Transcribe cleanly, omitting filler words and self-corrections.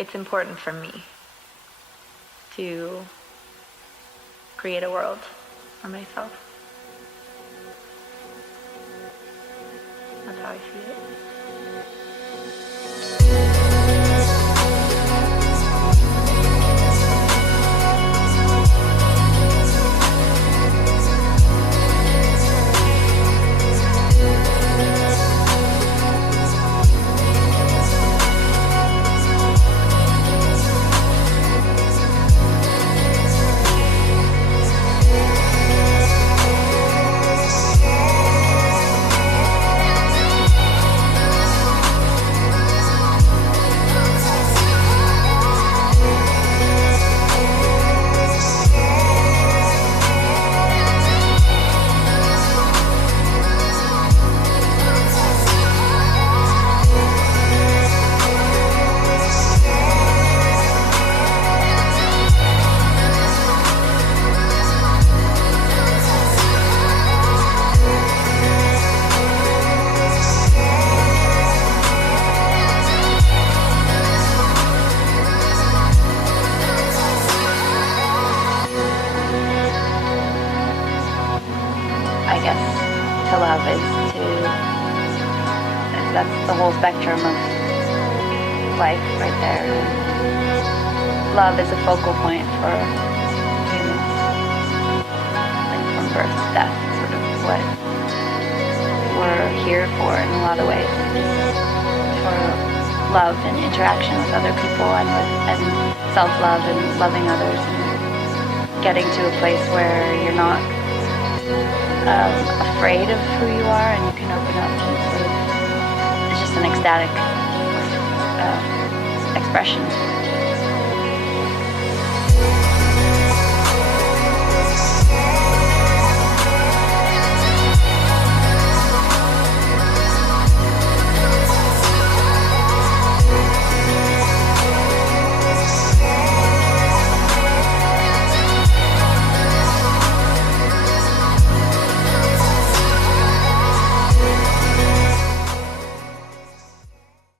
it's important for me to create a world for myself. That's how I see it. To love is that's the whole spectrum of life right there. And love is a focal point for humans, like from birth to death, sort of what we're here for in a lot of ways, for love and interaction with other people and self-love and loving others and getting to a place where you're not afraid of who you are and you can open up and sort of, it's just an ecstatic expression